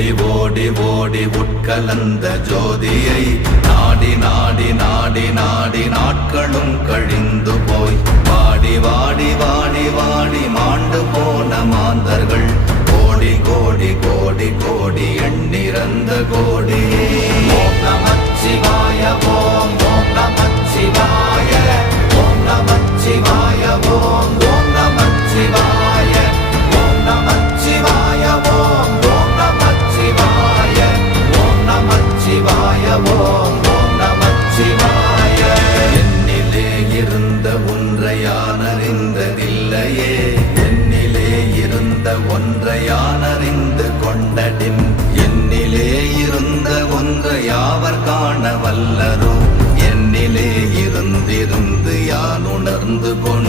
ஓடி ஓடி ஓடி உட்கலந்த ஜோதியை நாடி நாடி நாடி நாடி நாட்களும் கழிந்து போய் வாடி வாடி வாடி வாடி மாண்டு போன மாந்தர்கள் கோடி கோடி கோடி கோடி எண்ணிறந்த கோடி. ஓம் நமச்சிவாய ஓம் ஓம் நமச்சிவாய ஓம் நமச்சிவாய ஓம் ஓம் நமச்சிவாய ஓம் நமச்சிவாய ஓம் ஓம் நமச்சிவாய ஓம் நமச்சிவாய ஓம் ஓம் நமச்சிவாய. என்னிலே இருந்த ஒன்றை யான் அறிந்ததில்லையே, என்னிலே இருந்த ஒன்றை யான் அறிந்து கொண்டடின், என்னிலே இருந்த ஒன்றை யாவர் காண வல்லரோ, என்னிலே இருந்திருந்து யான் உணர்ந்து கொண்டேன்.